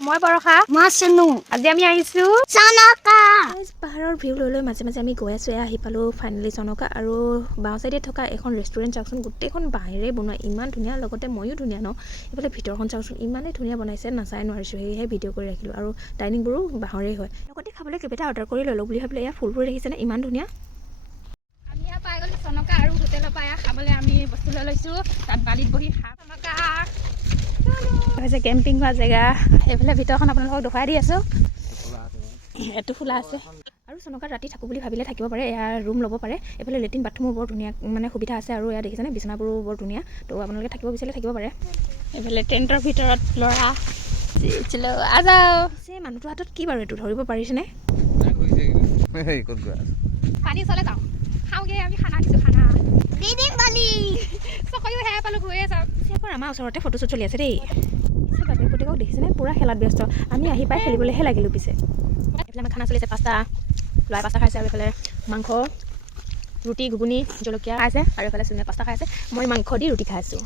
মই বৰষা মাছনো আজি আমি আহিছো চনকা পাহাৰৰ ভিউ লৈ মাজে মাজে আমি গৈ আছো আহি পালো ফাইনেলি চনকা আৰু বাওঁ চাইডে থকা এখন ৰেষ্টুৰেণ্ট চাওকচোন গোটেইখন বাঁহেৰে বনোৱা ইমান ধুনীয়া লগতে ময়ো ধুনীয়া ন এইফালে ভিতৰখন চাওকচোন ইমানেই ধুনীয়া বনাইছে নাচাই নোৱাৰিছোঁ সেয়েহে ভিডিঅ' কৰি ৰাখিলোঁ আৰু ডাইনিংবোৰো বাঁহৰেই হয় লগতে খাবলৈ কেইবাটা অৰ্ডাৰ কৰি ল'লোঁ বুলি ভাবিলে এয়া ফুলবোৰ দেখিছেনে ইমান ধুনীয়া আমি ইয়াৰ পাই গ'লো চনকা আৰু হোটেলৰ পৰা খাবলৈ আমি বস্তু লৈ লৈছোঁ তাত বালিত বহি খাম চনকা হৈছে কেম্পিং হোৱা জেগা এইফালে ভিতৰখন আপোনালোকক দেখুৱাই দি আছোঁ এইটো খোলা আছে আৰু চনকাত ৰাতি থাকোঁ বুলি ভাবিলে থাকিব পাৰে ইয়াৰ ৰুম ল'ব পাৰে এইফালে লেট্ৰিন বাথৰুমো বৰ ধুনীয়া মানে সুবিধা আছে আৰু ইয়াত দেখিছেনে বিচনাবোৰো বৰ ধুনীয়া তো আপোনালোকে থাকিব বিচাৰিলে থাকিব পাৰে এইফালে টেণ্টৰ ভিতৰত ল'ৰা আজাও মানুহটোৰ হাতত কি বাৰু এইটো ধৰিব পাৰিছেনে পানী চলে যাওঁ খাওঁগৈ আমি খানা দিছোঁ খানা বালি চকৰিও সেয়া পালোঁ গৈয়ে যাওঁ আমাৰ ওচৰতে ফটোশ্বুট চলি আছে দেই বাপেক পুতেকক দেখিছেনে পূৰা খেলাত ব্যস্ত আমি আহি পাই খেলিবলৈহে লাগিলোঁ পিছে এইফালে আমাৰ খানা চলিছে পাস্তা ল'ৰাই পাস্তা খাইছে আৰু এইফালে মাংস ৰুটি ঘুগুনি জলকীয়া খাইছে আৰু এইফালে চুনীয়া পাস্তা খাই আছে মই মাংস দি ৰুটি খাই আছোঁ